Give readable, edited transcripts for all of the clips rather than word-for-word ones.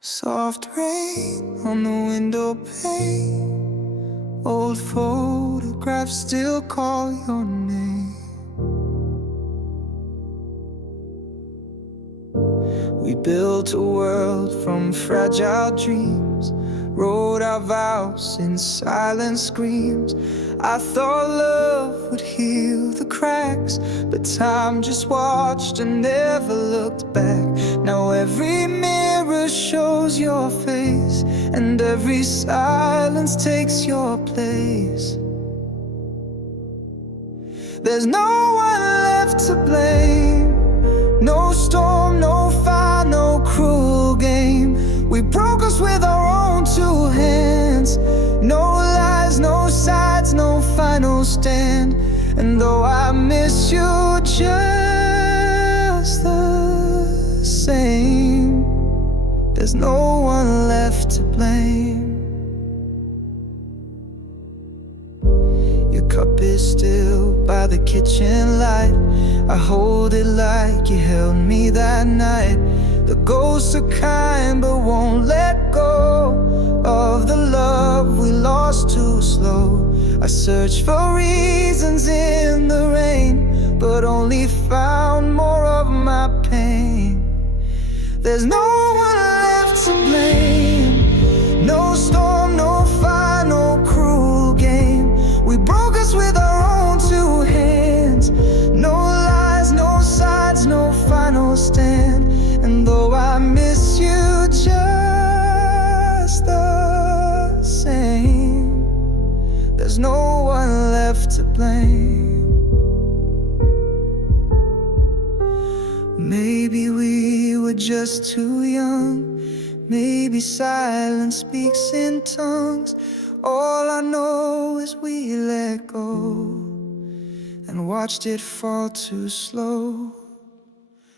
Soft rain on the window pane, old photographs still call your name. We built a world from fragile dreams, wrote our vows in silent screams. I thought love would heal the cracks, but time just watched and never looked back. Now every mirror shows your face, and every silence takes your place. There's no one left to blame. No storm, no fire, no cruel game. We broke us with our own two hands. No lies, no sides, no final stand. And though I miss you just the same, there's no one left to blame. Your cup is still by the kitchen light. I hold it like you held me that night. The ghosts are kind but won't let go of the love we lost too slow. I searched for reasons in the rain, but only found more of my pain. There's no one left to blame. No storm, no fire, no cruel game. We broke us with our own two hands. No lies, no sides, no final stand. And though I miss you just the same, there's no one left to blame. Maybe we were just too young. Maybe silence speaks in tongues. All I know is we let go and watched it fall too slow.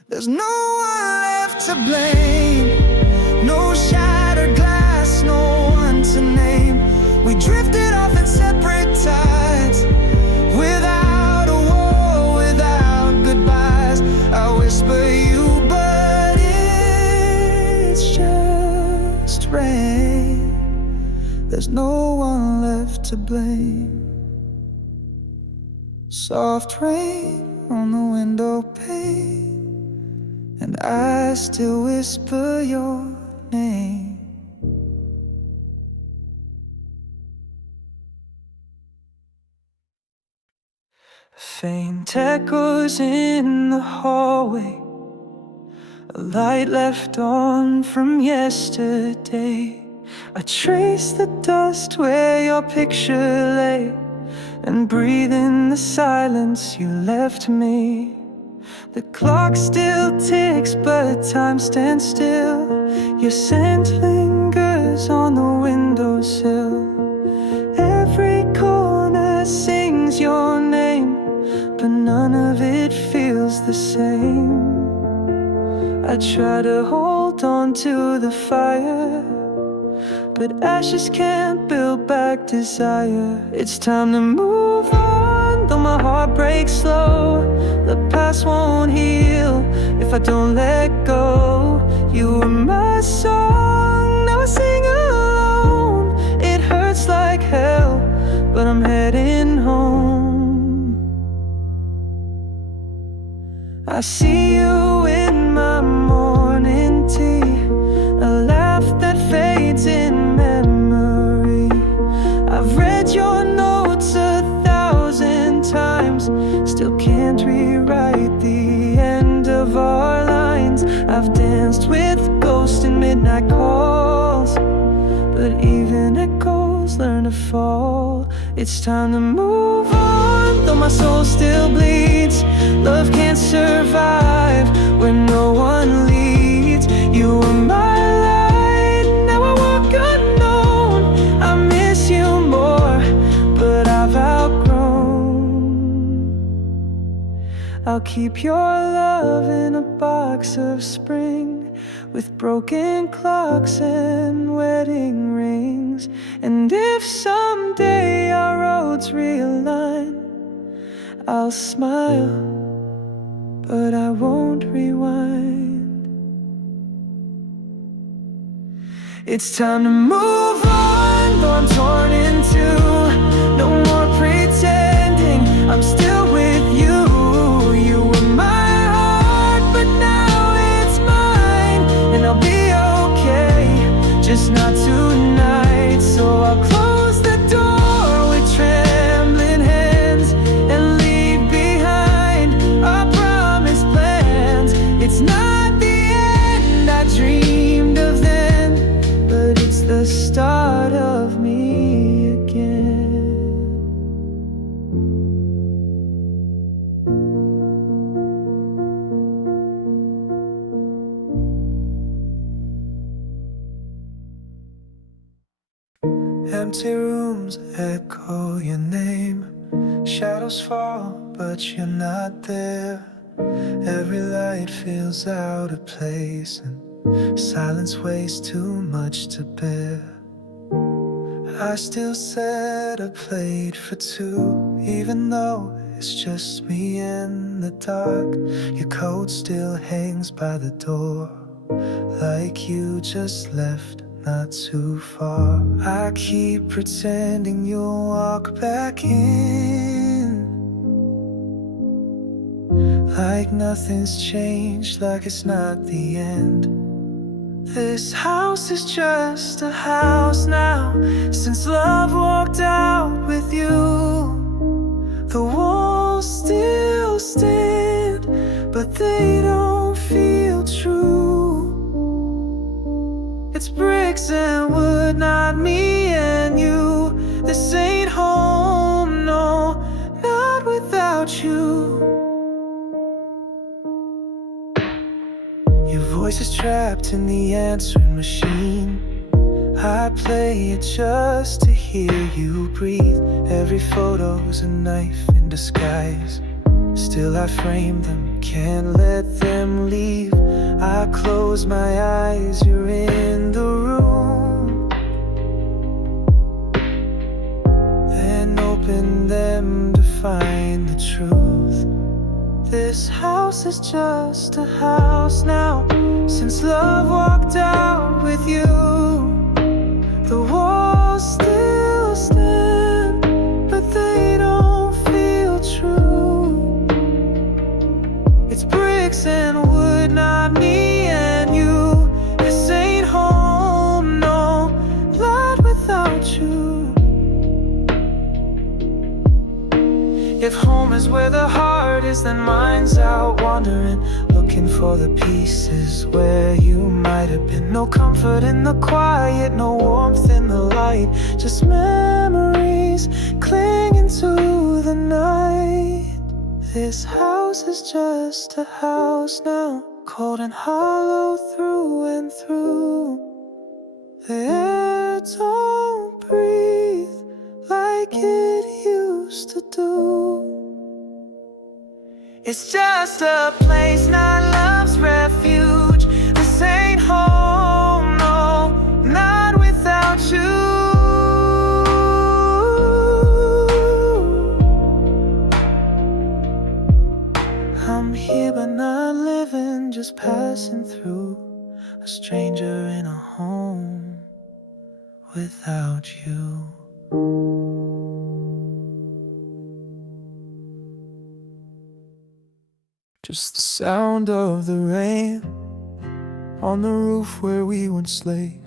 There's no one left to blame. No shattered glass, no one to name. We drifted off in separate tides, without a war, without goodbyes. I whisper you, but it's just rain. There's no one left to blame. Soft rain on the window pane, and I still whisper your name. Faint echoes in the hallway, a light left on from yesterday. I trace the dust where your picture lay, and breathe in the silence you left me. The clock still ticks, but time stands still. Your scent lingers on the windowsill. Every corner sings your name, but none of it feels the same. I try to hold on to the fire, but ashes can't build back desire. It's time to move on, though my heart breaks slow. The past won't heal if I don't let go. You were my song, now I sing alone. It hurts like hell, but I'm heading home. I see you in my morning tea, a laugh that fades in memory. I've read your notes 1,000 times, still can't rewrite the end of our lines. I've danced with ghosts in midnight calls, but even echoes learn to fall. It's time to move on, though my soul still bleeds. Love can't survive where no one leads. You were my light, now I walk unknown. I miss you more, but I've outgrown. I'll keep your love in a box of spring, with broken clocks and wedding rings. And if someday our roads realign, I'll smile, but I won't rewind. It's time to move on, though I'm torn in two. No more pretending I'm still with you. You were my heart, but now it's mine. And I'll be okay, just not tonight. So I'll close the door with trembling hands and leave behind our promised plans. It's not the end I dreamed of then, but it's the start of me again. Empty rooms echo your name. Shadows fall, but you're not there. Every light feels out of place, and silence weighs too much to bear. I still set a plate for two, even though it's just me in the dark. Your coat still hangs by the door, like you just left not too far. I keep pretending you'll walk back in, like nothing's changed, like it's not the end. This house is just a house now, since love walked out with you. The walls still stand, but they don't feel true. It's bricks and wood, not me and you. This ain't home, no, not without you. Your voice is trapped in the answering machine. I play it just to hear you breathe. Every photo's a knife in disguise. Still I frame them, can't let them leave. I close my eyes, you're in the room, then open them to find the truth. This house is just a house now, since love walked out with you. The walls still stand, but they don't feel true. It's bricks and wood, not me and you. This ain't home, no, not without you. If home is where the heart is, then mine's out wandering, looking for the pieces where you might have been. No comfort in the quiet, no warmth in the light, just memories clinging to the night. This house is just a house now, cold and hollow through and through. The air don't breathe like it used to do. It's just a place, not love's refuge. This ain't home, no, not without you. I'm here but not living, just passing through, a stranger in a home without you. Just the sound of the rain on the roof where we once lay.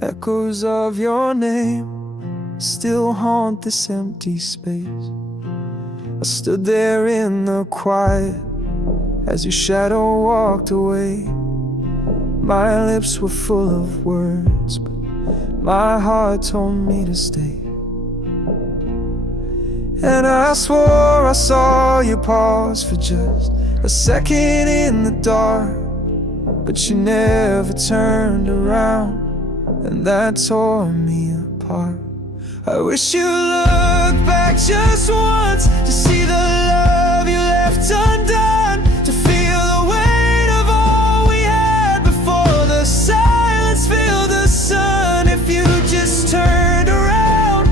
Echoes of your name still haunt this empty space. I stood there in the quiet as your shadow walked away. My lips were full of words, but my heart told me to stay. And I swore I saw you pause for just a second in the dark, but you never turned around, and that tore me apart. I wish you looked back just once to see the love you left undone, to feel the weight of all we had before the silence filled the sun. If you just turned around,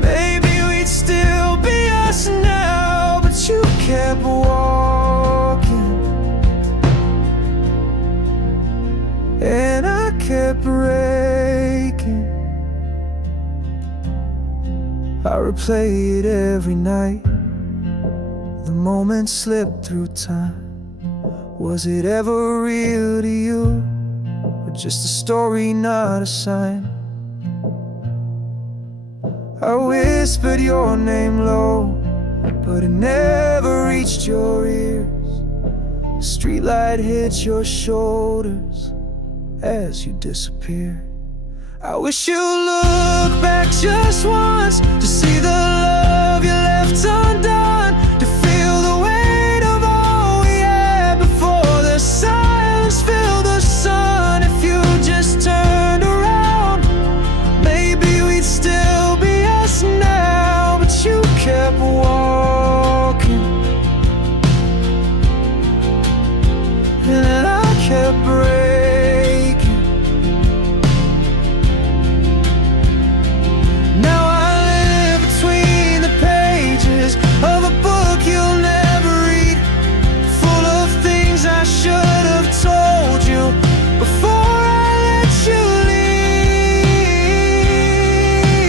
maybe we'd still be us now, but you kept walking, and I kept breaking. I replay it every night. The moment slipped through time. Was it ever real to you? Or just a story, not a sign? I whispered your name low, but it never reached your ears. A streetlight hit your shoulders as you disappeared. I wish you look back just once to see the love you left undone, to feel the weight of all we had before the silence filled the sun. If you just turned around, maybe we'd still be us now. But you kept walking, and I kept breaking. Of a book you'll never read, full of things I should have told you before I let you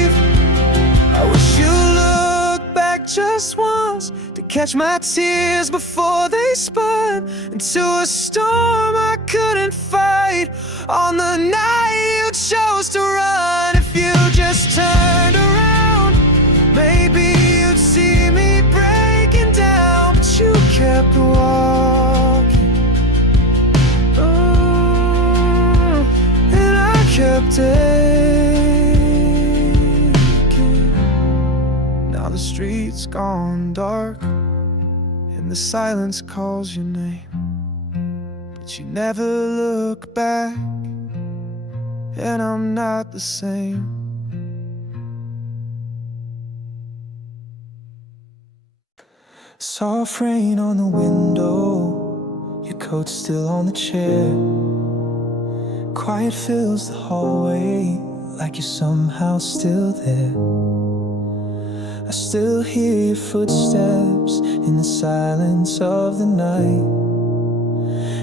leave. I wish you look back just once to catch my tears before they spun into a storm I couldn't fight. On the night you chose to run, if you just turned around, maybe you'd see me breaking down. But you kept walking, and I kept aching. Now the street's gone dark, and the silence calls your name, but you never look back, and I'm not the same. Soft rain on the window, your coat still on the chair. Quiet fills the hallway, like you're somehow still there. I still hear your footsteps in the silence of the night,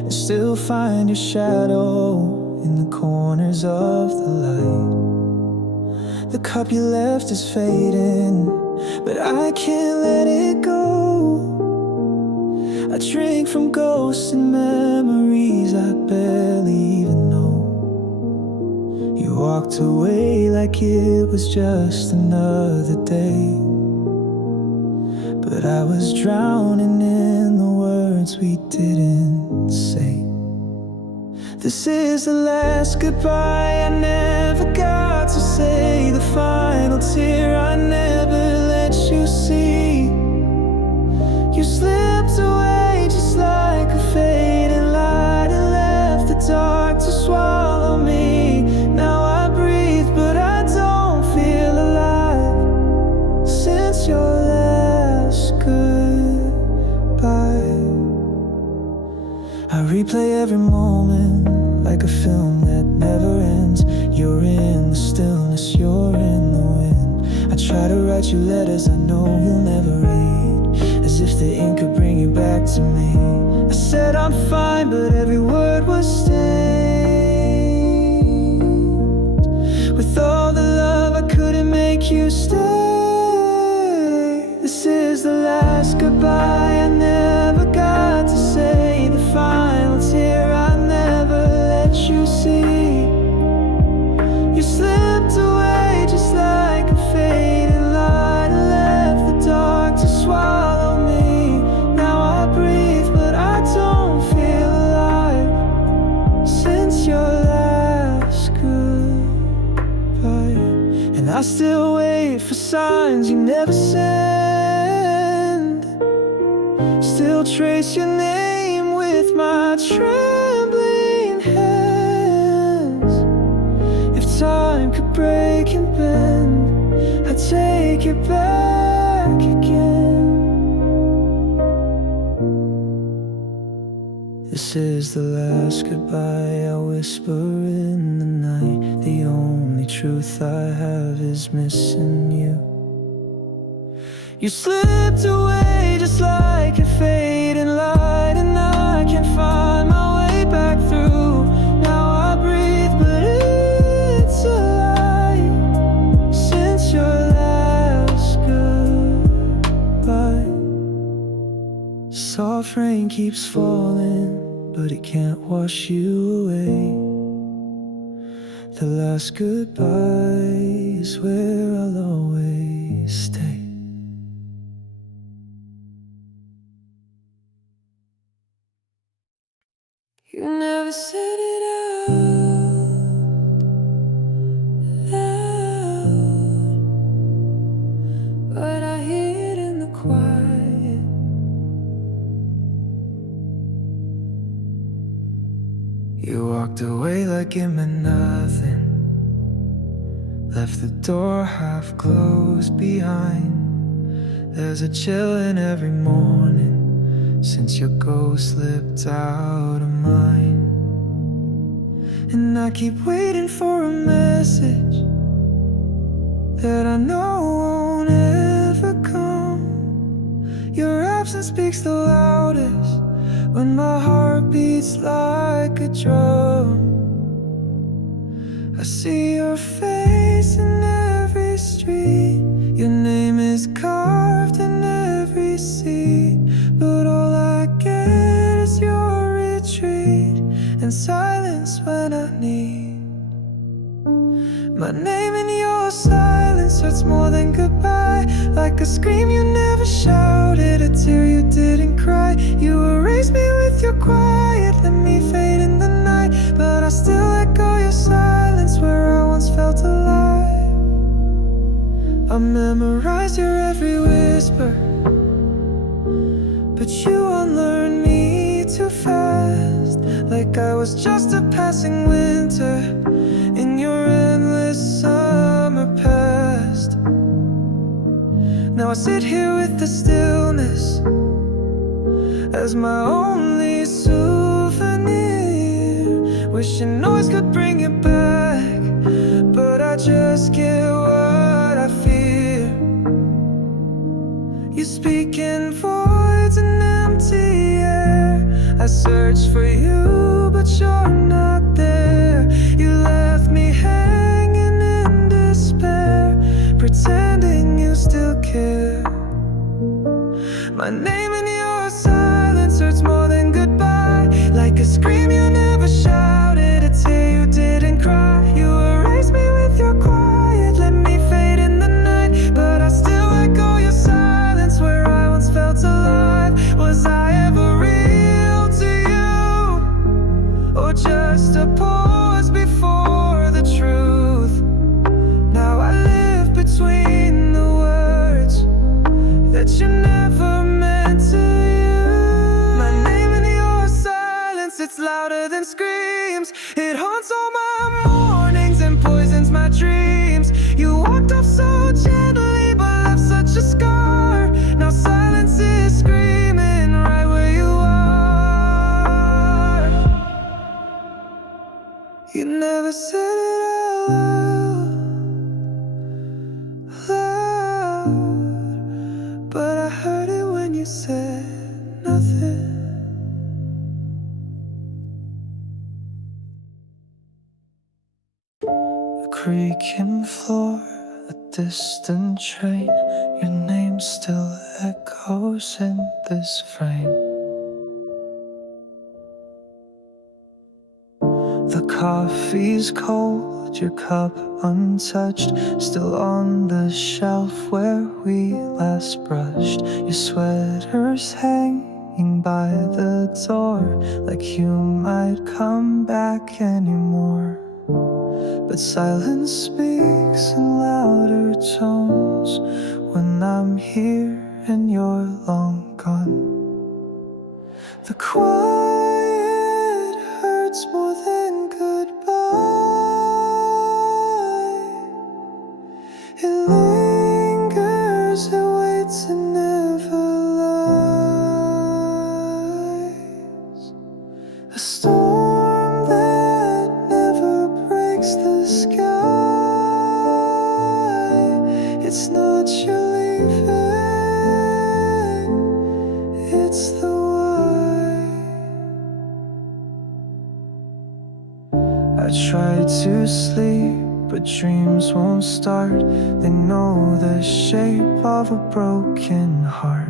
and still find your shadow in the corners of the light. The cup you left is fading, but I can't let it go. I drink from ghosts and memories I barely even know. You walked away like it was just another day, but I was drowning in the words we didn't say. This is the last goodbye I never got to say, the final tear I never let you see. You slipped away just like a fading light and left the dark to swallow me. Now I breathe, but I don't feel alive since your last goodbye. I replay every moment like a film that never ends. You're in the stillness, you're in the wind. I try to write you letters I know you'll never read, as if the ink could bring you back to me. I said I'm fine, but every word was stained with all the love I couldn't make you stay. This is the last goodbye I never got to say, the final tear I never let you see. You slipped away just like a fading light and left the dark to swallow me. Now I breathe, but I don't feel alive since your last goodbye. And I still wait for signs you never send, still trace your name with my trembling hands. If time could break and bend, I'd take it back again. This is the last goodbye I whisper in the night. The only truth I have is missing you. You slipped away just like a fading light, and I can't find my way back through. Now I breathe, but keeps falling, but it can't wash you away. The last goodbye is where I'll always stay. You never said it out loud, but I hear it in the quiet. You walked away like it meant nothing, left the door half closed behind. There's a chill in every morning since your ghost slipped out of mine. And I keep waiting for a message that I know won't ever come. Your absence speaks the loudest when my heart beats like a drum. I see your face in every street, your name is carved in every seat, but all I get is your retreat and silence when I need. My name in your silence hurts more than goodbye, like a scream you never shouted, a tear you didn't cry. You erased me with your quiet, let me fade in the night, but I still echo your silence where I once felt alive. I memorized your every whisper, but you unlearned me too fast, like I was just a passing winter in your endless summer past. Now I sit here with the stillness as my only souvenir, wishing noise could bring it back, but I just get what I fear. You speak in voids and empty air, I search for you, but you're not there. You left me hanging in despair, pretending you still care. My name in your silence hurts more than goodbye, like a scream you never shouted, a tear you didn't cry. You erased me with your quiet, let me fade in the night, but I still echo your silence where I once felt alive. Was I ever real to you, or just a pause before the truth? Now I live between the words that you never meant to use. My name in your silence, it's louder than screams. It haunts all my mornings and poisons my dreams. You walked off so gently but left such a scar. Now silence is screaming right where you are. You never said it out loud, but I heard it when you said nothing. A creaking floor, a distant train, your name still echoes in this frame. The coffee's cold, your cup untouched, still on the shelf where we last brushed. Your sweater's hanging by the door, like you might come back anymore. But silence speaks in louder tones when I'm here and you're long gone. The quiet hurts more than goodbye. It lingers, it waits and never lies. A storm that never breaks the sky. It's not your leaving, it's the I tried to sleep, but dreams won't start. They know the shape of a broken heart.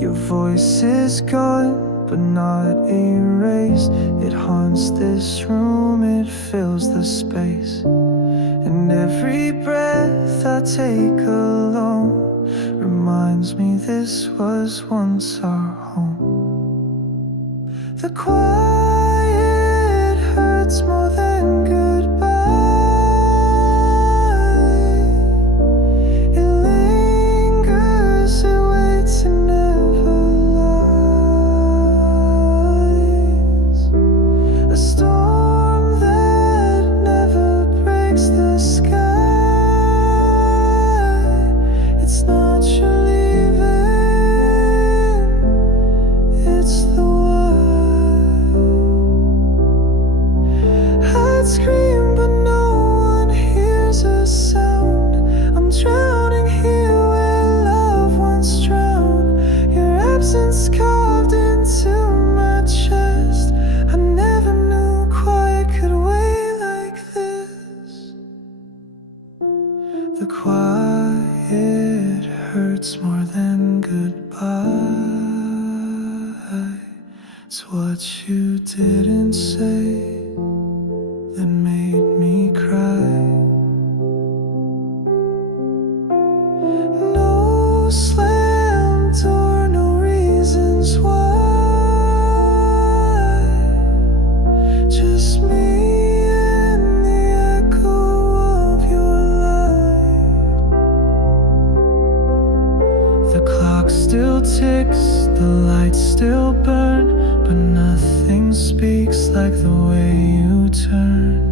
Your voice is gone, but not erased. It haunts this room, it fills the space. And every breath I take alone reminds me this was once our home. The quiet hurts more than goodbye. It lingers, it waits and never lies. A storm that never breaks the sky. It's not your leaving, it's the I'd scream, but no one hears a sound. I'm drowning here where love once drowned. Your absence carved into my chest. I never knew quiet could weigh like this. The quiet hurts more than goodbye. It's what you didn't say that made me cry. No slam door, no reasons why. Just me and the echo of your light. The clock still ticks, the lights still burn, but nothing speaks like the way you turned.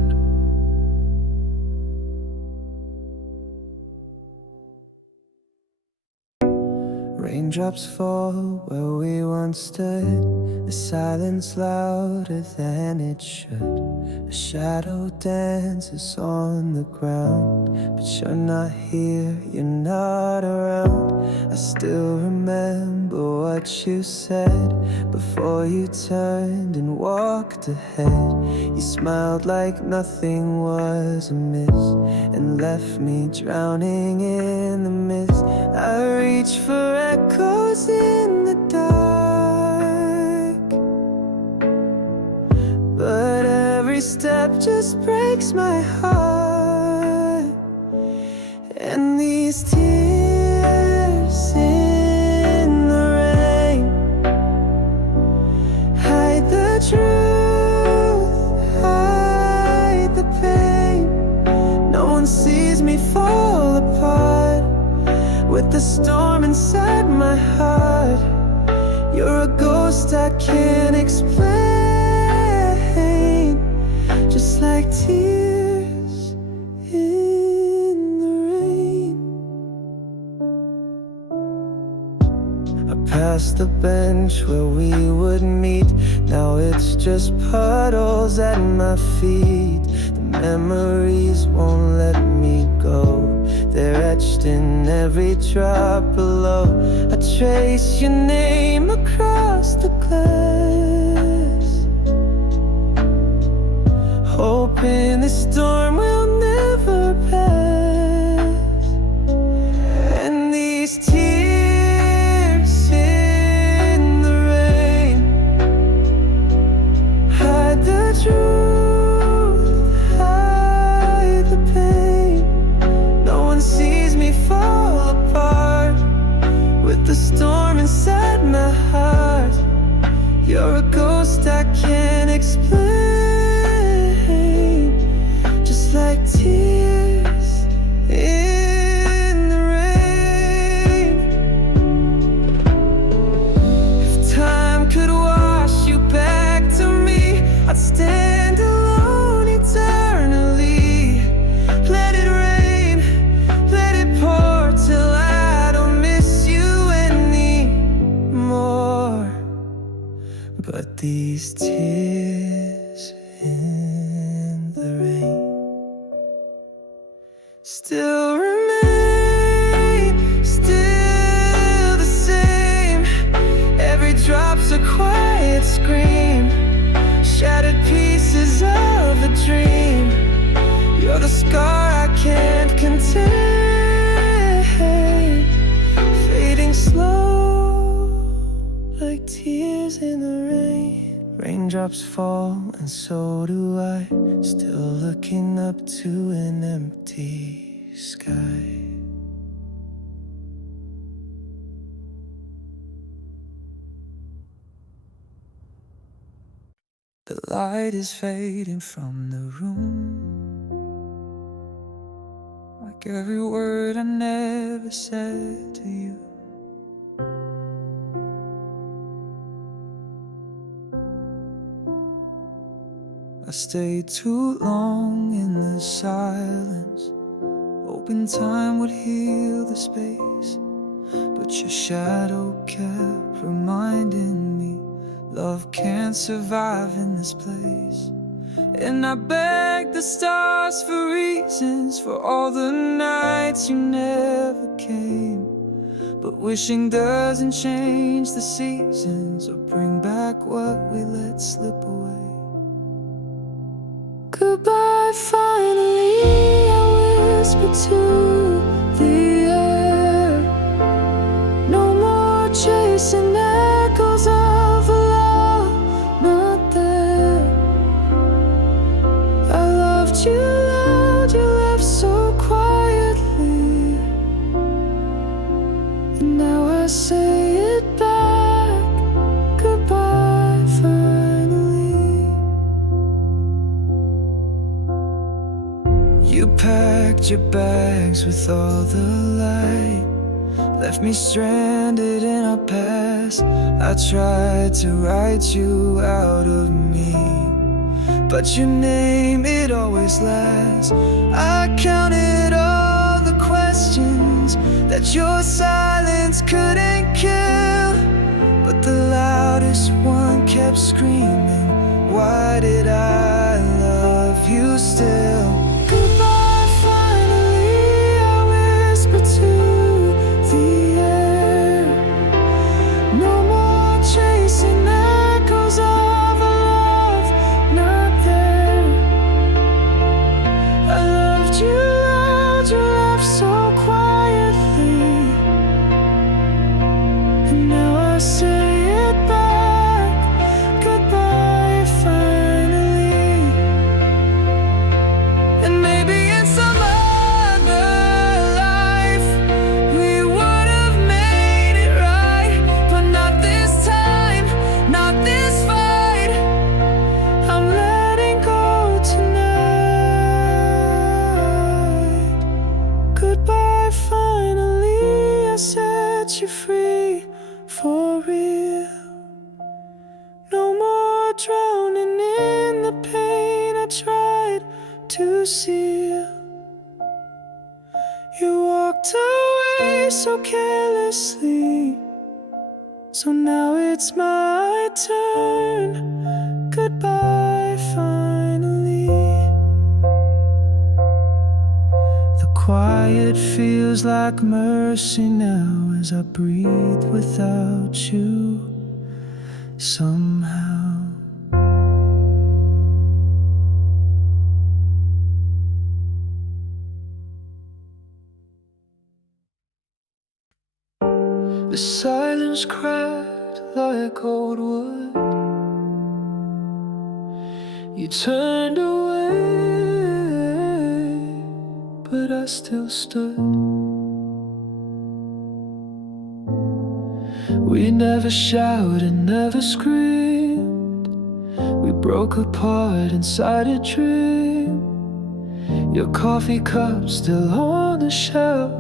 Raindrops fall where we once stood, the silence louder than it should. A shadow dances on the ground, but you're not here, you're not around. I still remember what you said before you turned and walked ahead. You smiled like nothing was amiss and left me drowning in the mist. I reach for echoes in the dark, but every step just breaks my heart. And these tears in the rain hide the truth, hide the pain. No one sees me fall apart with the storm inside my heart. You're a ghost I can't explain, just like tears in the rain. I passed the bench where we would meet. Now it's just puddles at my feet. The memories won't let me go, they're etched in every drop below. I trace your name across the glass, hoping this storm will never pass. And these tears in the rain hide the truth, hide the pain. No one sees me fall apart with the storm inside my heart. You're a ghost I can't explain, just like tears in the rain. If time could wash you back to me, I'd stand alone eternally. Let it rain, let it pour till I don't miss you anymore. But these tears in the rain still remain, still the same. Every drop's a quiet scream, shattered pieces of a dream. You're the scar I can't contain, fading slow like tears in the rain. raindrops fall, and so do I, still looking up to an empty sky. The light is fading from the room, like every word I never said to you. I stayed too long in the silence, hoping time would heal the space. But your shadow kept reminding me love can't survive in this place. And I begged the stars for reasons, for all the nights you never came. But wishing doesn't change the seasons or bring back what we let slip away. Goodbye, finally, I whispered to the air. No more chasing echoes of a love not there. I loved you loud, you left so quietly, and now I say it back. Goodbye, finally. You packed your bags with all the light, left me stranded in our past. I tried to write you out of me, but your name, it always lasts. I counted all the questions that your silence couldn't kill, but the loudest one kept screaming, why did I love you still? Goodbye, finally, I whispered to the air. No more chasing echoes of a love not there. I loved you loud, you left so quietly, and now I say it back. Goodbye, finally. And maybe in some other life we would have made it right, but not this time, not this fight. I'm letting go tonight. Goodbye, finally, I set you free for real. No more drowning in the pain I tried to seal. You walked away so carelessly, so now it's my turn. Goodbye, finally. The quiet feels like mercy now as I breathe without you somehow. The silence cracked like old wood. You turned away, but I still stood. We never shouted, never screamed. We broke apart inside a dream. Your coffee cup still on the shelf.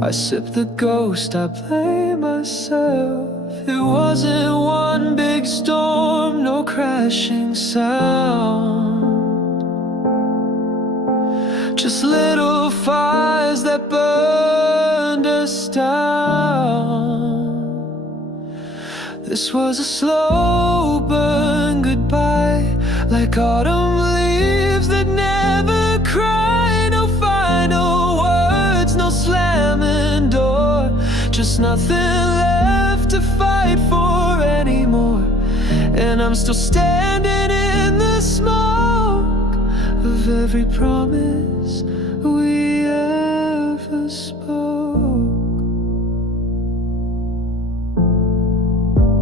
I sip the ghost, I blame myself. It wasn't one big storm, no crashing sound, just little fires that burned us down. This was a slow burn goodbye, like autumn leaves that never cry. No final words, no slamming door, just nothing left to fight for anymore. And I'm still standing in the smoke of every promise we ever spoke.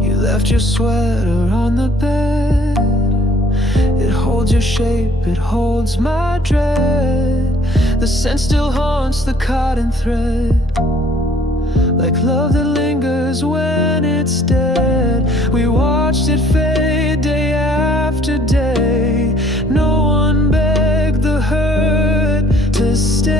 You left left your sweater on the bed. It holds your shape, it holds my dread. The scent still haunts the cotton thread, like love that lingers when it's dead. We watched it fade day after day. No one begged the hurt to stay.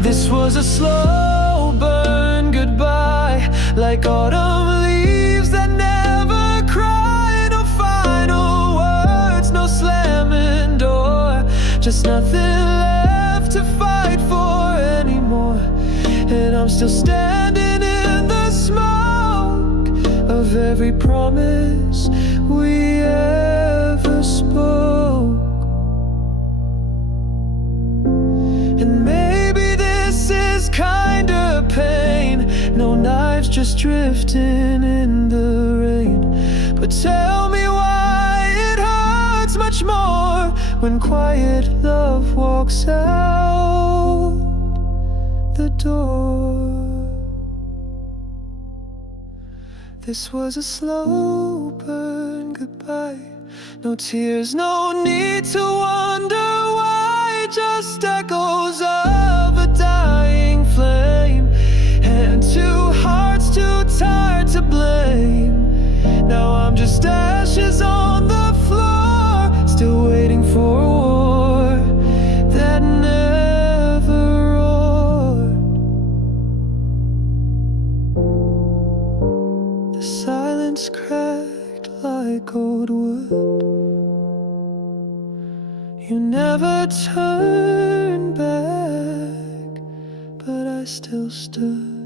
This was a slow burn goodbye, like autumn leaves that never cry. No final words, no slamming door, just nothing left to fight for anymore. And I'm still standing in the smoke of every promise we ever spoke. And maybe this is kinda pain, no knives, just drifting in the rain. But tell me why it hurts much more when quiet love walks out the door. This was a slow burn goodbye. No tears, no need to wonder why. Just echoes of a dying flame, and two hearts too tired to blame. Now I'm just ashes on the floor, still waiting for a war that never roared. The silence cracked like old wood. You never turned back, but I still stood.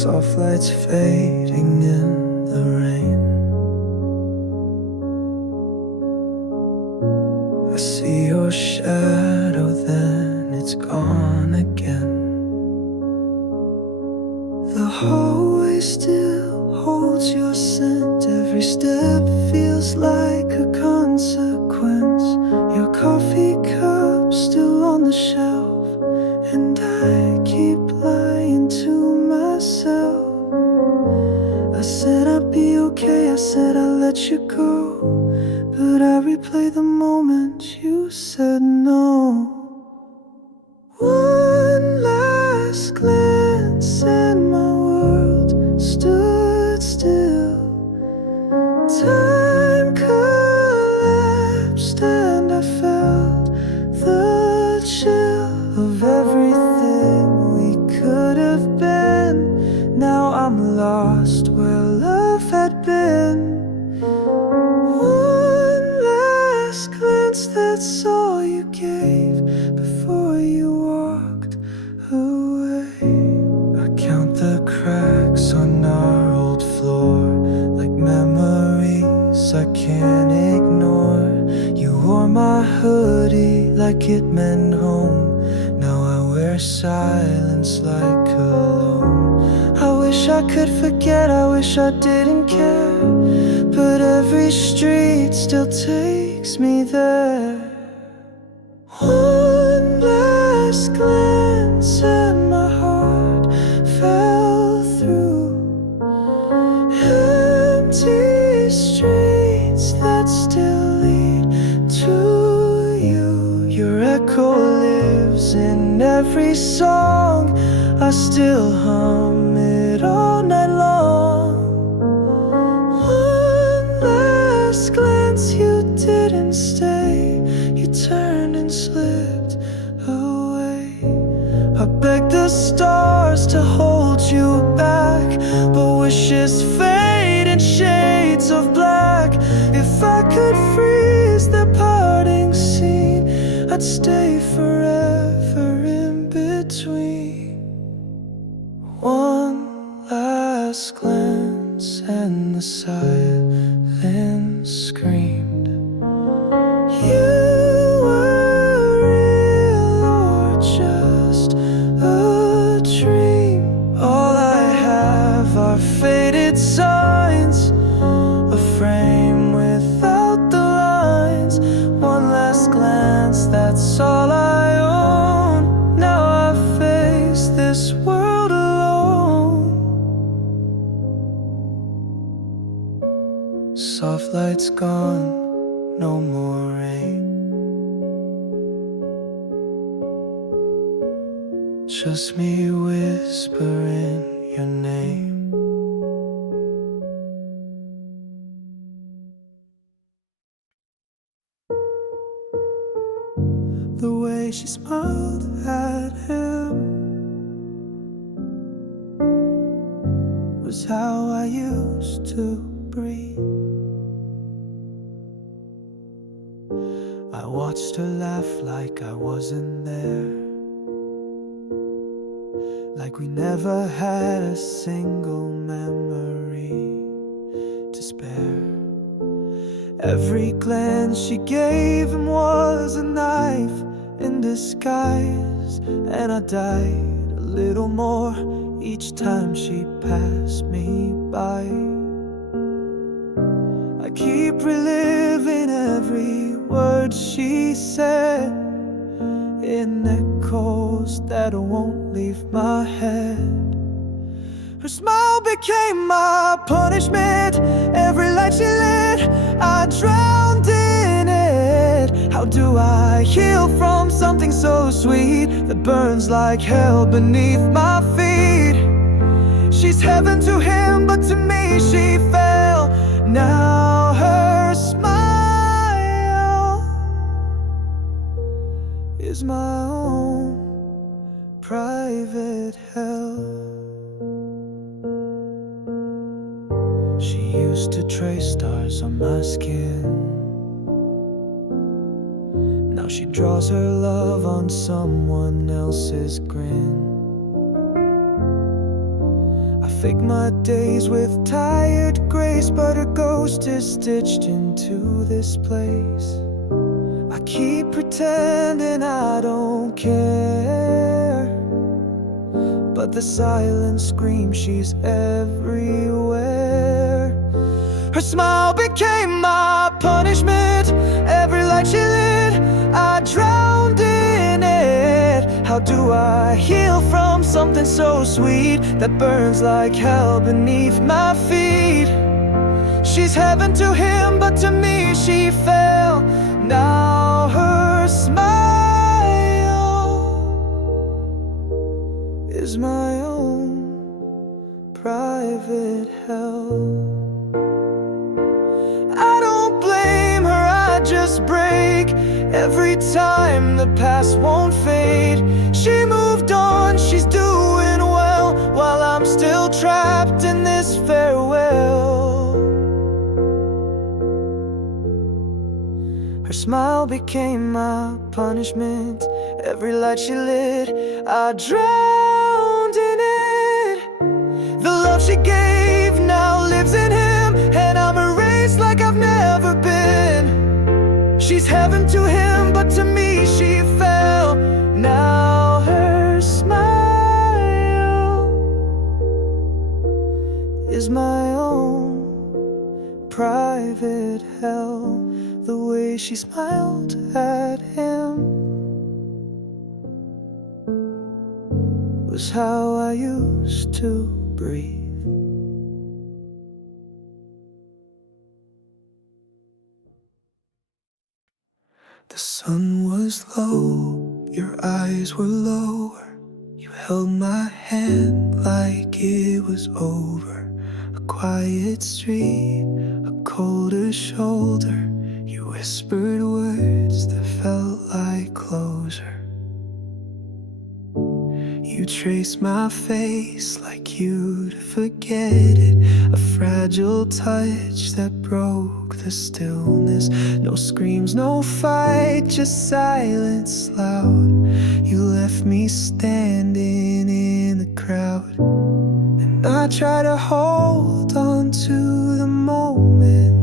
Soft lights fading in the rain. I see your shadow, then it's gone again. The hallway still holds your scent. Every step feels like a consequence. Your coffee cup still on the shelf, and I keep lying to myself. I said I'd be okay, I said I'd let you go, but I replay the moment you said no. One last glance and my world stood still. Time collapsed and I felt the chill of everything we could have been. Now I'm lost where love had been. That's all you gave before you walked away. I count the cracks on our old floor, like memories I can't ignore. You wore my hoodie like it meant home. Now I wear silence like cologne. I wish I could forget, I wish I didn't care, but every street still takes me there. One last glance and my heart fell through empty streets that still lead to you. Your echo lives in every song, I still hum it all night long. One last glance, you didn't stay, you turned and slipped away. I begged the stars to hold you back, but wishes fade in shades of black. If I could freeze the parting scene, I'd stay forever in between. One last glance and the silence screamed, you were real or just a dream. All I have are more rain, just me whispering your name. The way she smiled at him was how I used to breathe. I watched her laugh like I wasn't there, like we never had a single memory to spare. Every glance she gave him was a knife in disguise, and I died a little more each time she passed me by. I keep reliving every word she said in echoes that won't leave my head. Her smile became my punishment. Every light she lit, I drowned in it. How do I heal from something so sweet that burns like hell beneath my feet? She's heaven to him, but to me she fell. Now her smile is my own private hell. She used to trace stars on my skin. Now she draws her love on someone else's grin. I fake my days with tired grace, but her ghost is stitched into this place. I keep pretending I don't care, but the silence screams she's everywhere. Her smile became my punishment. Every light she lit, I drowned in it. How do I heal from something so sweet that burns like hell beneath my feet? She's heaven to him, but to me she fell. Now her smile is my own private hell. I don't blame her, I just break every time the past won't fade. She moved on, she's doing well, while I'm still trapped in this farewell. Her smile became my punishment. Every light she lit, I drowned in it. The love she gave now lives in him, and I'm erased like I've never been. She's heaven to him, but to me she fell. Now her smile is my own private hell. The way she smiled at him was how I used to breathe. The sun was low, your eyes were lower. You held my hand like it was over. A quiet street, a colder shoulder. You whispered words that felt like closure. You traced my face like you'd forget it. A fragile touch that broke the stillness. No screams, no fight, just silence loud. You left me standing in the crowd, and I try to hold on to the moment,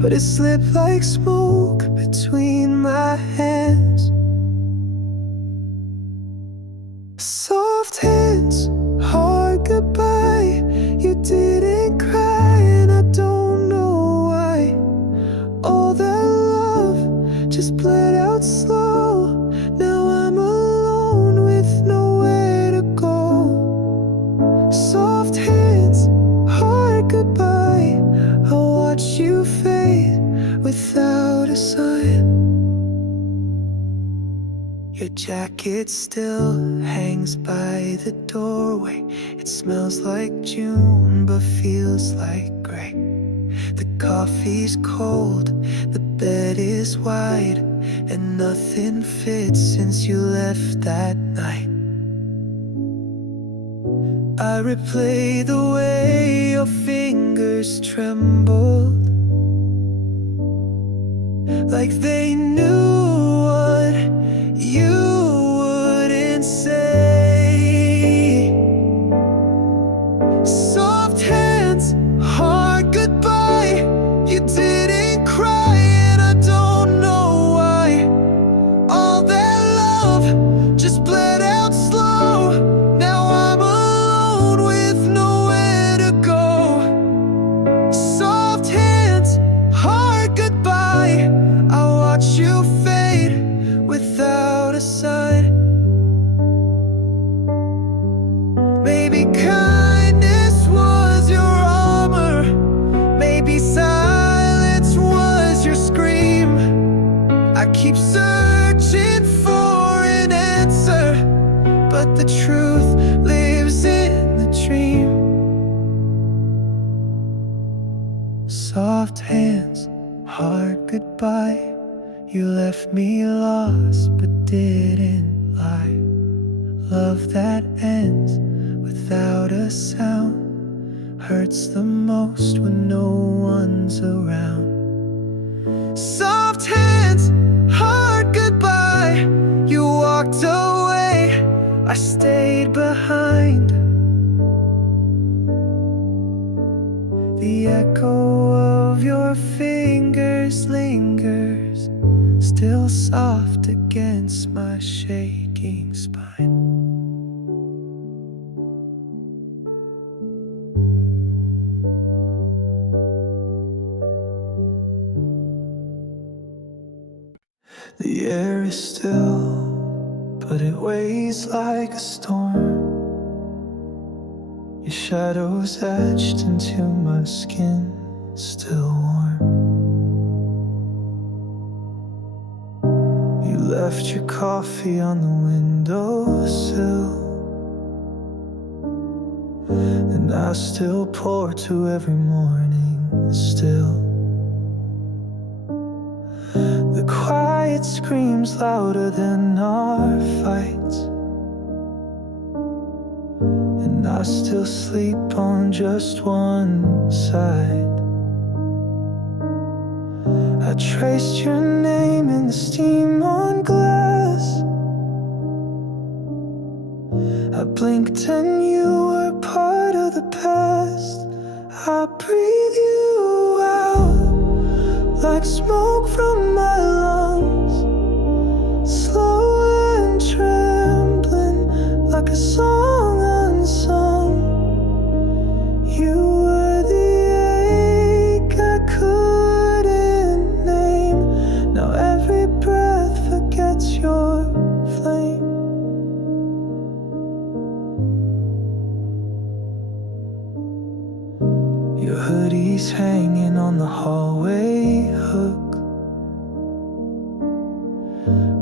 but it slipped like smoke between my hands. Soft hands, hard goodbye. You didn't cry, and I don't know why. All that love just bled out slow. Now I'm alone with nowhere to go. Soft hands, hard goodbye. the sun. Your jacket still hangs by the doorway. It smells like June but feels like gray. The coffee's cold, the bed is wide, and nothing fits since you left that night. I replay the way your fingers trembled, like they knew what you wouldn't say. Soft hands, hard goodbye. You didn't cry and I don't know why. All that love just bled out slow. Now I'm alone with nowhere to go. Soft hands, hard goodbye. I watch you fade without a sign. Maybe kindness was your armor. Maybe silence was your scream. I keep searching for an answer, but the truth lives in the dream. Soft hands, hard goodbye. You left me lost but didn't lie. Love that ends without a sound hurts the most when no one's around. Soft hands, hard goodbye. You walked away, I stayed behind. The echo of your fingers lingers, still soft against my shaking spine. The air is still, but it weighs like a storm. Your shadow's etched into my skin, still warm. You left your coffee on the windowsill, and I still pour to every morning still. The quiet screams louder than our fights, and I still sleep on just one side. I traced your name in the steam on glass. I blinked and you were part of the past. I breathe you out like smoke from my lungs, slow and trembling like a song unsung. You were the ache I couldn't name. Now every breath forgets your flame. Your hoodie's hanging on the hallway hook.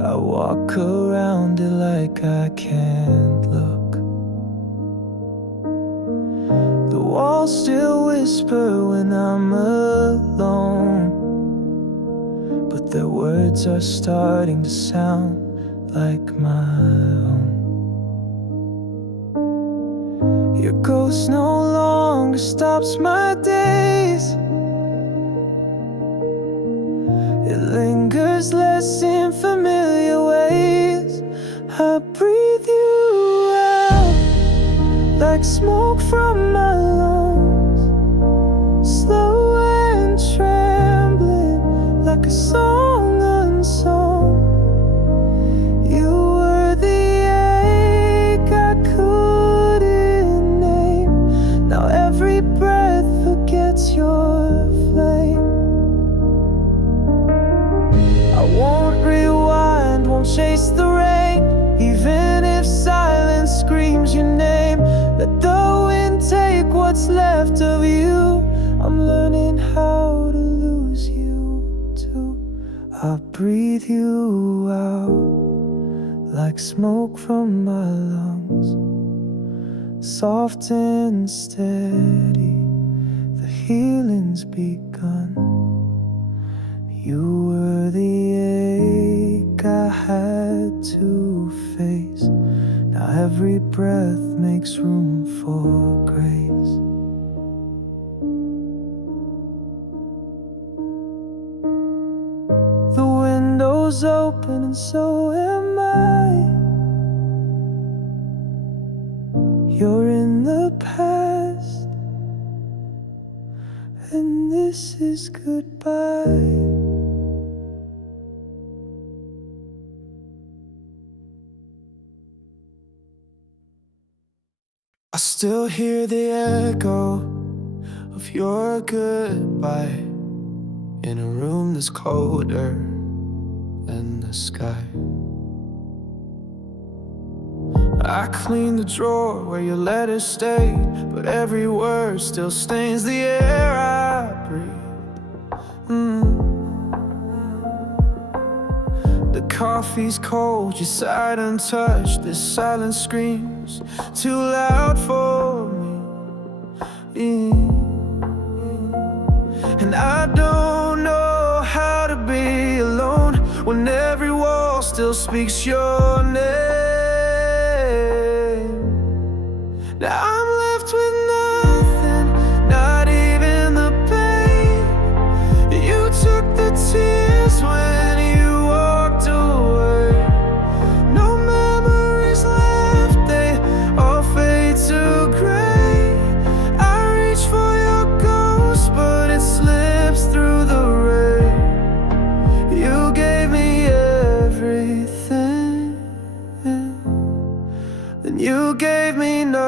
I walk around it like I can't look. The walls still whisper when I'm alone, but their words are starting to sound like my own. Your ghost no longer stops my days. It lingers less in familiar ways. I breathe you out like smoke from my lungs, slow and trembling like a song unsung. You were the ache I couldn't name. Now every breath forgets your flame. I won't rewind, won't chase the rain, even if silence screams your name. Let the wind take I breathe you out like smoke from my lungs, soft and steady, the healing's begun. You were the ache I had to face. Now every breath makes room for grace. The window's open and so am I. You're in the past, and this is goodbye. I still hear the echo of your goodbye in a room that's colder than the sky. I clean the drawer where your letters stayed, but every word still stains the air I breathe. The coffee's cold, your side untouched. This silence screams too loud for me. And I don't know how to be alone when every wall still speaks your name. Now I'm left with nothing, not even the pain. You took the tears when you walked away. No memories left, they all fade to gray. I reach for your ghost, but it slips through the rain. You gave me everything, then you gave me nothing.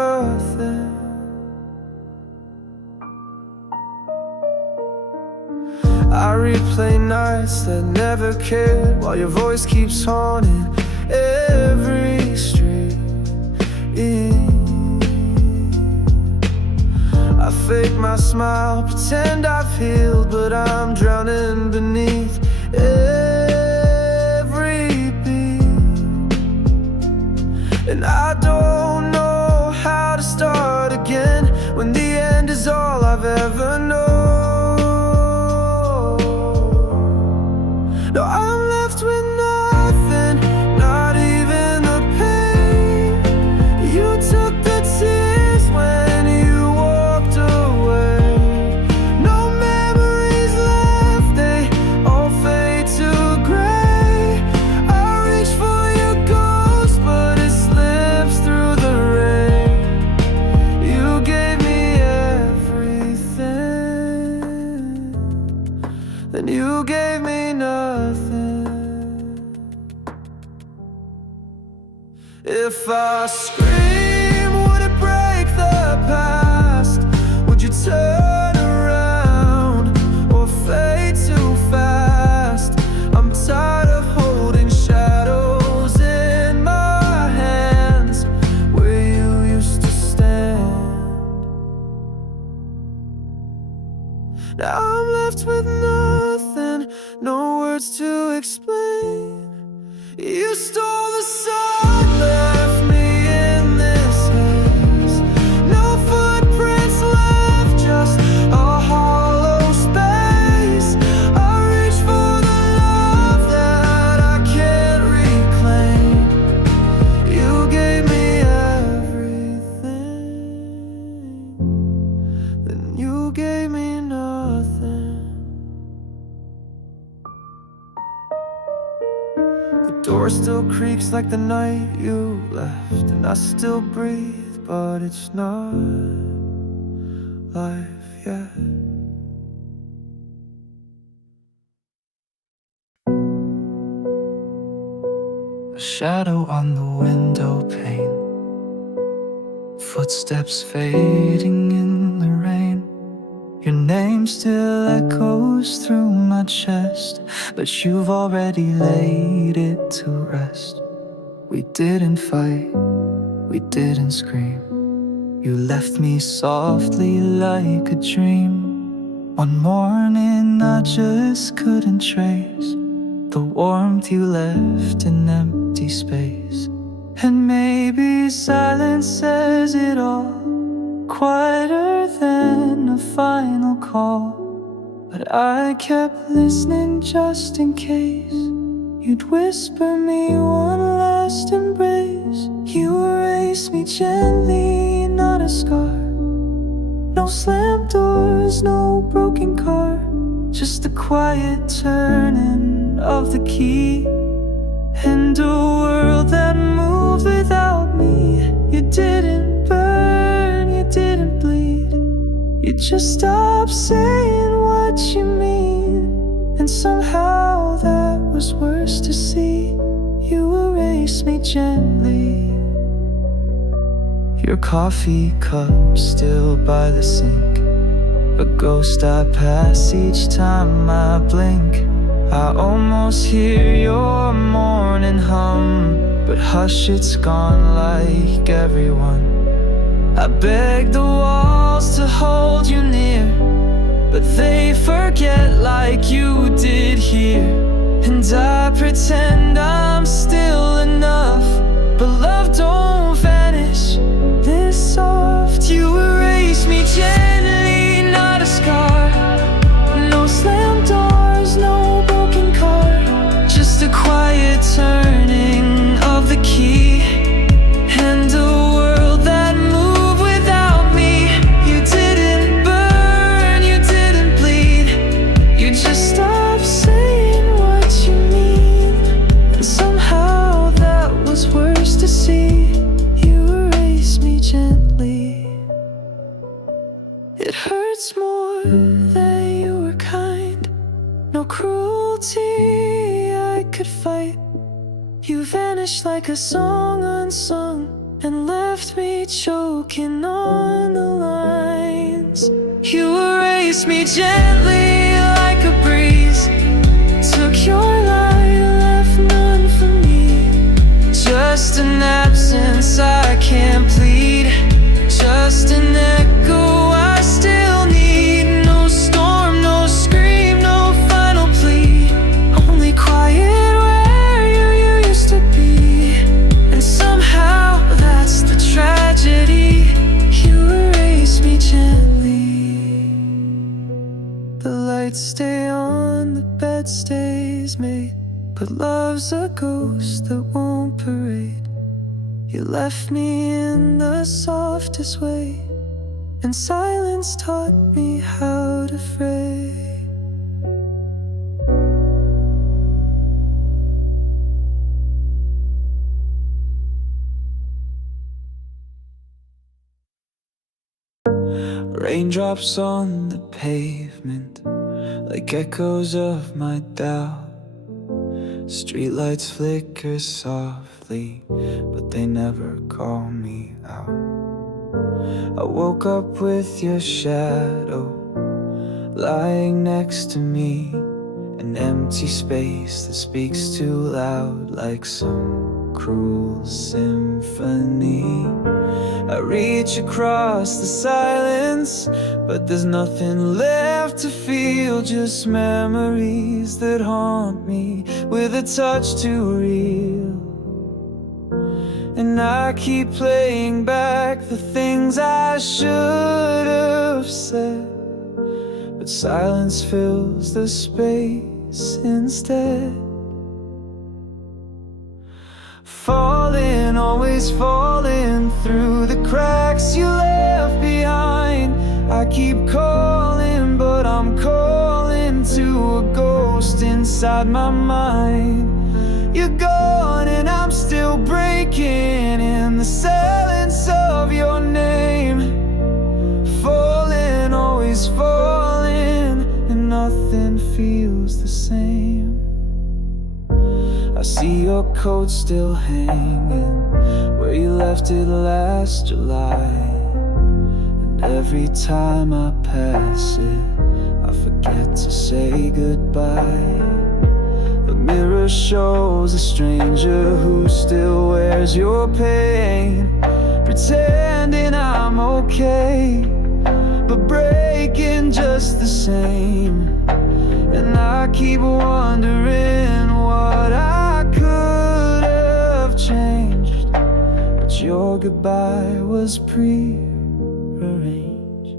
I replay nights that never cared, while your voice keeps haunting every street. I fake my smile, pretend I've healed, but I'm drowning beneath every beat. And I don't know how to start again when the end is all I've ever known. No, I'm left with nothing, not even the pain. You took the tears when you walked away. No memories left, they all fade to gray. I reach for your ghost, but it slips through the rain. You gave me everything, then you gave me nothing. If I scream, would it break the past? Would you turn around or fade too fast? I'm tired of holding shadows in my hands where you used to stand. Now I'm left with nothing, no words to explain. You stole the sun, left me in this haze. No footprints left, just a hollow space. I reach for the love that I can't reclaim. You gave me everything, then you gave me nothing. The door still creaks like the night you left, and I still breathe, but it's not life yet. A shadow on the window pane, footsteps fading in the rain. Your name still echoes through my chest, but you've already laid it to rest. We didn't fight, we didn't scream. You left me softly like a dream. One morning I just couldn't trace the warmth you left in empty space. And maybe silence says it all, quieter than a final call. But I kept listening just in case you'd whisper me one last embrace. You erased me gently, not a scar. No slammed doors, no broken car, just the quiet turning of the key. And a world that moved without me. You didn't burn, you didn't bleed. You just stopped saying what you mean. And somehow that was worse to see. You erased me gently. Your coffee cup still by the sink, a ghost I pass each time I blink. I almost hear your morning hum, but hush, it's gone like everyone. I beg the walls to hold you near, but they forget like you did here. And I pretend I'm still enough, but love don't vanish this soft. You erase me gently, not a scar. No slammed doors, no broken car, just a quiet turning of the key. And a world that moved without me. You didn't burn, you didn't bleed. You just stopped saying what you mean. And somehow that was worse to see. You erased me gently. It hurts more that you were kind. No cruelty I could fight. You vanished like a song unsung, and left me choking on the lines. You erased me gently like a breeze. Took your light, left none for me. Just an absence I can't plead, just an echo I still need. No storm, no scream, no final plea, only quiet where you used to be. And somehow that's the tragedy. You erase me gently. The lights stay on, the bed stays made, but love's a ghost that won't parade. You left me in the softest way, and silence taught me how to fray. Raindrops on the pavement, like echoes of my doubt. Streetlights flicker softly, but they never call me out. I woke up with your shadow lying next to me, an empty space that speaks too loud, like some cruel symphony. I reach across the silence, but there's nothing left to feel, just memories that haunt me with a touch too real. And I keep playing back the things I should have said, but silence fills the space instead. Falling, always falling through the cracks you left behind. I keep calling, but I'm calling to a ghost inside my mind. You're gone and I'm still breaking in the silence of your name. Falling, always falling, and nothing feels the same. I see your coat still hanging where you left it last July, and every time I pass it, I forget to say goodbye. The mirror shows a stranger who still wears your pain, pretending I'm okay, but breaking just the same. And I keep wondering goodbye was prearranged.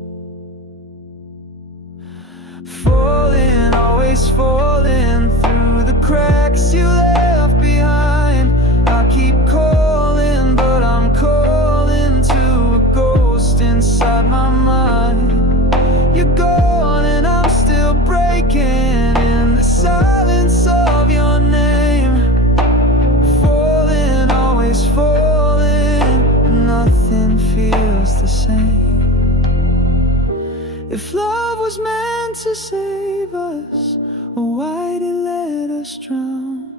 Falling, always falling through the cracks you left behind. I keep calling, but I'm calling to a ghost inside my mind. You're gone and I'm still breaking in the silence of your name. Falling, always falling, nothing feels the same. If love was meant to save us, why'd it let us drown?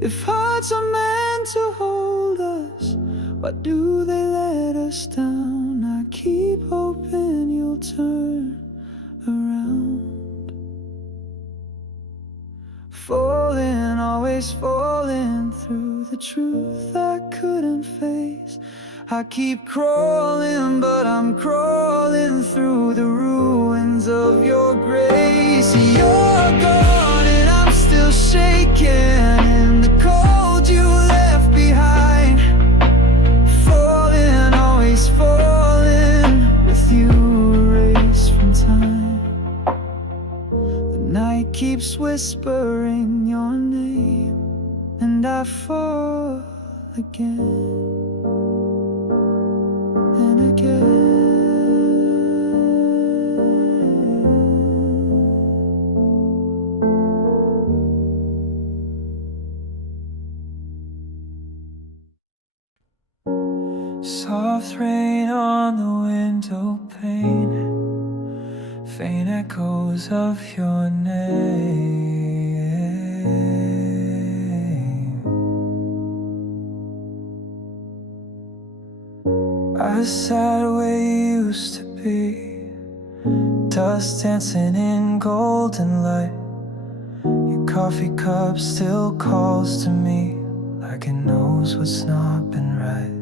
If hearts are meant to hold us, why do they let us down? I keep hoping you'll turn around. Falling, always falling through the truth I couldn't face. I keep crawling, but I'm crawling through the ruins of your grace. You're gone and I'm still shaking in the cold you left behind. Falling, always falling, with you erased from time. The night keeps whispering your name, and I fall again and again. Soft rain on the window pane, faint echoes of your name. I sat where you used to be, dust dancing in golden light. Your coffee cup still calls to me like it knows what's not been right.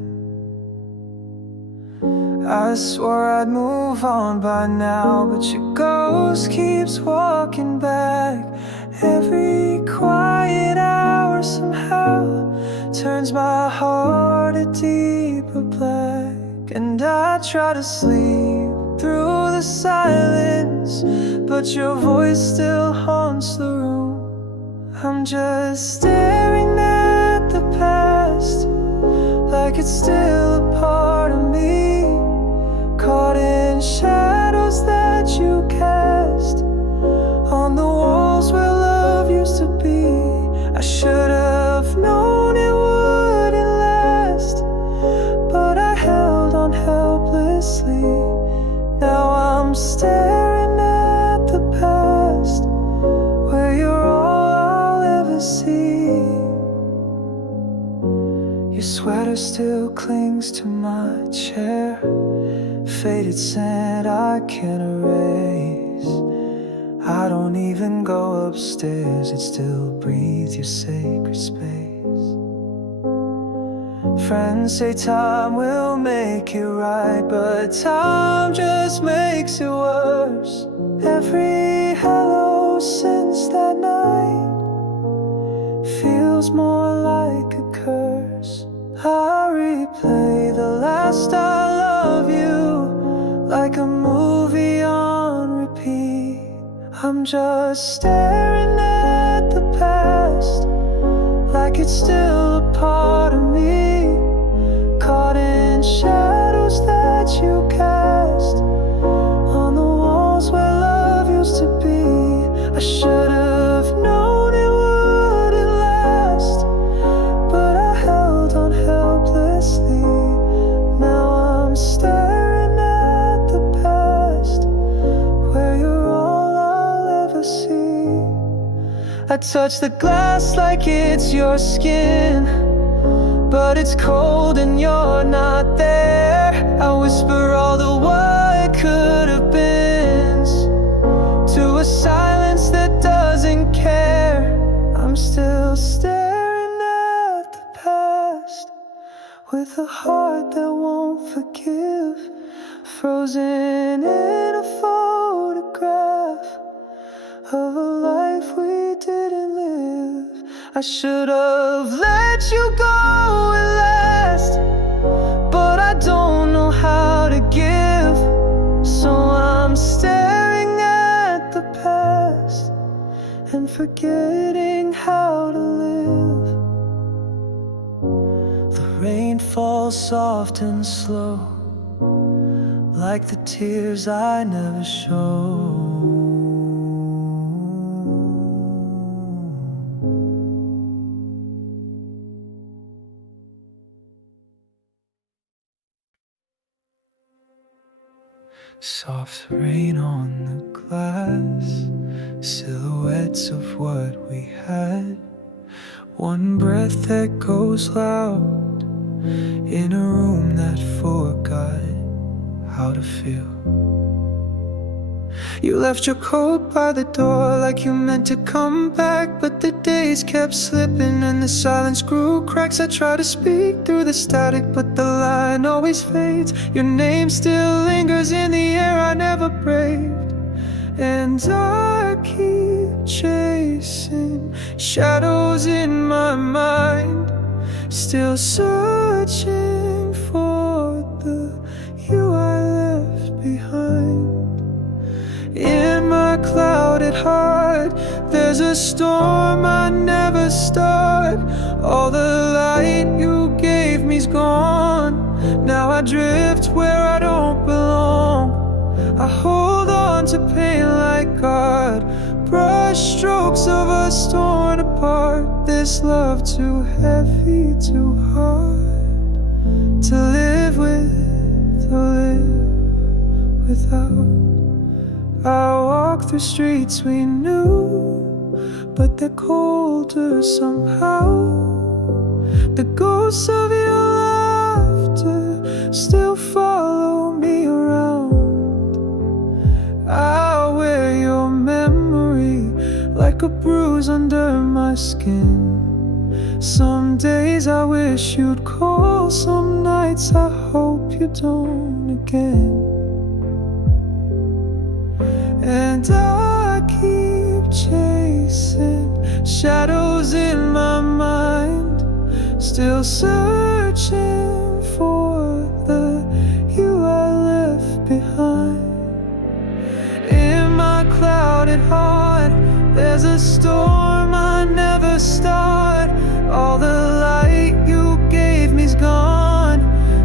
I swore I'd move on by now, but your ghost keeps walking back. Every quiet hour somehow turns my heart a deeper black. And I try to sleep through the silence, but your voice still haunts the room. I'm just staring at the past, like it's still a part of me, caught in shadows that you cast on the walls where love used to be. I should have known it wouldn't last, but I held on helplessly. Now I'm staring at the past, where you're all I'll ever see. Your sweater still clings to my chair, faded scent I can't erase. I don't even go upstairs, it still breathes your sacred space. Friends say time will make it right, but time just makes it worse. Every hello since that night feels more like a curse. I replay the last I love you like a movie on repeat. I'm just staring at the past, like it's still a part of me, caught in shadows that you cast on the walls where love used to be. I should have known it wouldn't last, but I held on helplessly. Now I'm staring at the past, where you're all I'll ever see. I touch the glass like it's your skin, but it's cold and you're not there. I whisper all the what could have been to a silence that doesn't care. I'm still staring at the past, with a heart that won't forgive, frozen in a photograph of a life we didn't live. I should have let you go at last, and forgetting how to live. The rain falls soft and slow, like the tears I never show. Soft rain on the glass, silhouettes of what we had. One breath that goes loud in a room that forgot how to feel. You left your coat by the door like you meant to come back, but the days kept slipping and the silence grew cracks. I try to speak through the static, but the line always fades. Your name still lingers in the air I never braved, and I keep chasing shadows in my mind, still searching for the you I left behind. In my clouded heart, there's a storm I never start. All the light you gave me's gone. Now I drift where I don't belong. I hold on to pain like God, brush strokes of us torn apart. This love too heavy, too hard to live with or live without. I walk through streets we knew, but they're colder somehow. The ghosts of your laughter still follow me around. I wear your memory like a bruise under my skin. Some days I wish you'd call, some nights I hope you don't again. And I keep chasing shadows in my mind, still searching for the you I left behind. In my clouded heart, there's a storm I never start. All the light you gave me's gone.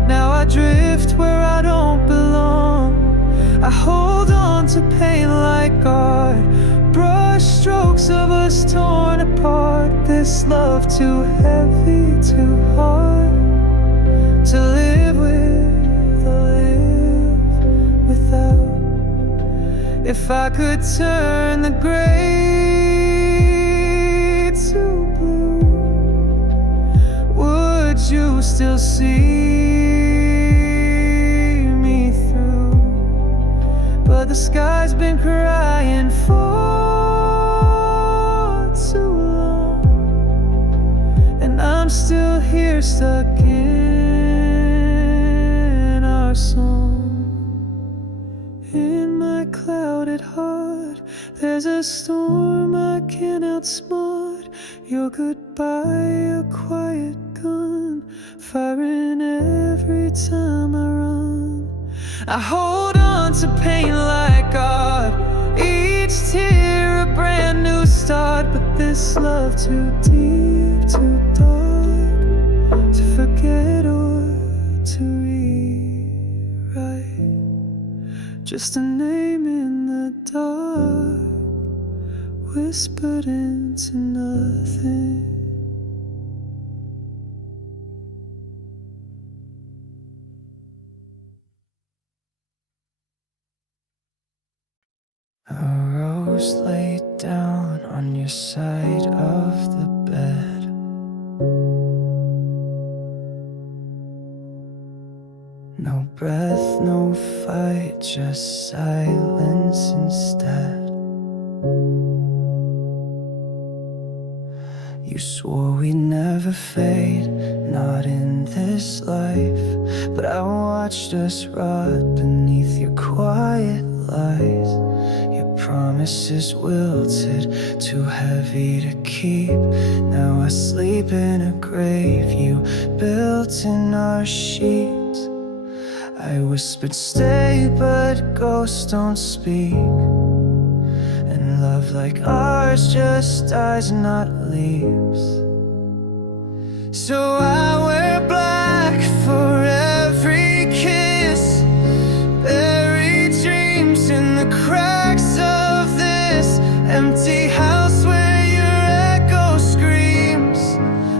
Now I drift where I don't belong. I hold on to pain like God, brush strokes of us torn apart. This love too heavy, too hard to live with or live without. If I could turn the gray to blue, would you still see me through? But the sky's been crying for too long, and I'm still here stuck in our song. In my clouded heart, there's a storm I can't outsmart. Your goodbye, a quiet gun, firing every time I run. I hold on to pain like God, each tear a brand new start. But this love too deep, too dark to forget or to rewrite. Just a name in the dark, whispered into nothing. A rose laid down on your side of the bed. No breath, no fight, just silence instead. You swore we'd never fade, not in this life. But I watched us rot beneath your quiet lies. Your promises wilted, too heavy to keep. Now I sleep in a grave you built in our sheets. I whispered stay, but ghosts don't speak, and love like ours just dies, not leaves. So I wear black for every kiss, buried dreams in the cracks of this empty house where your echo screams.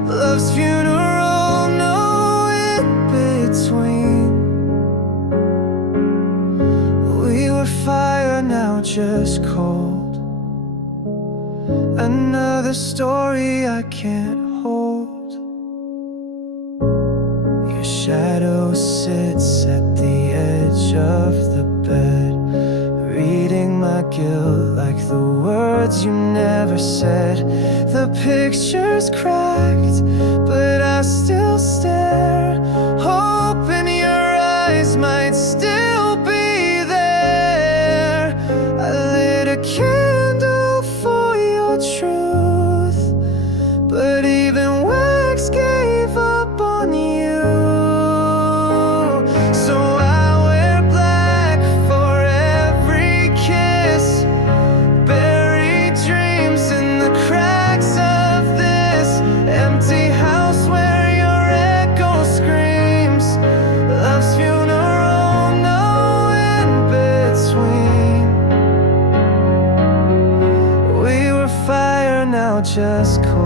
Love's funeral, no in between. We were fire, now just cold. Another story I can't hold. Your shadow sits at the edge of the bed, reading my guilt like the words you never said. The picture's cracked, but I still stare, hoping your eyes might still be there. I lit a candle for your truth, but even wax gave up on you. So I wear black for every kiss, buried dreams in the cracks of this empty house where your echo screams. Love's funeral, no in between. We were fire, now just cold.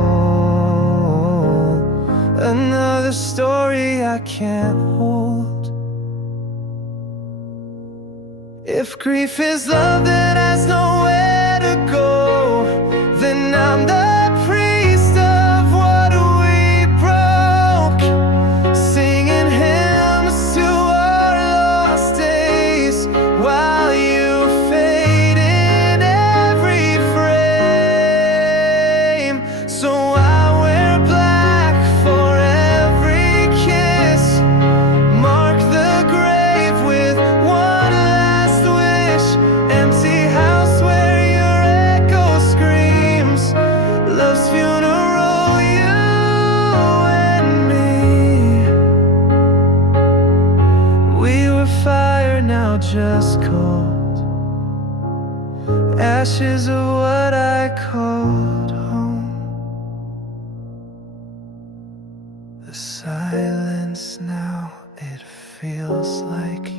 Another story I can't hold. If grief is love that has nowhere to go, then I'm the priest of what we broke, singing hymns to our lost days while you fade in every frame. So I wear black for every kiss, mark the grave with one last wish, empty house where your echo screams. Love's funeral, you and me. We were fire, now just cold, ashes of what I called home. The silence now, it feels like